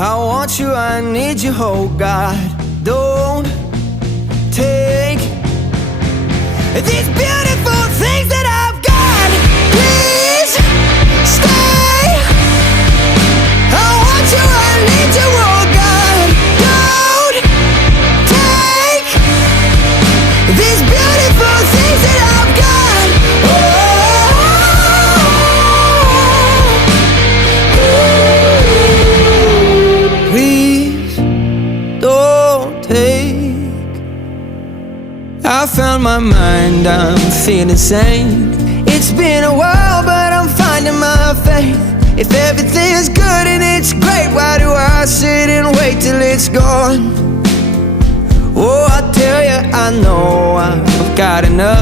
I want you, I need you, oh God. Don't take these beautiful things that I've got. Please stay. I want you, I need you, oh God. Don't take these beautiful things that I've got. Please don't take. I found my mind, I'm feeling sane. It's been a while, but I'm finding my faith. If everything's good and it's great, why do I sit and wait till it's gone? Oh, I tell you, I know I've got enough.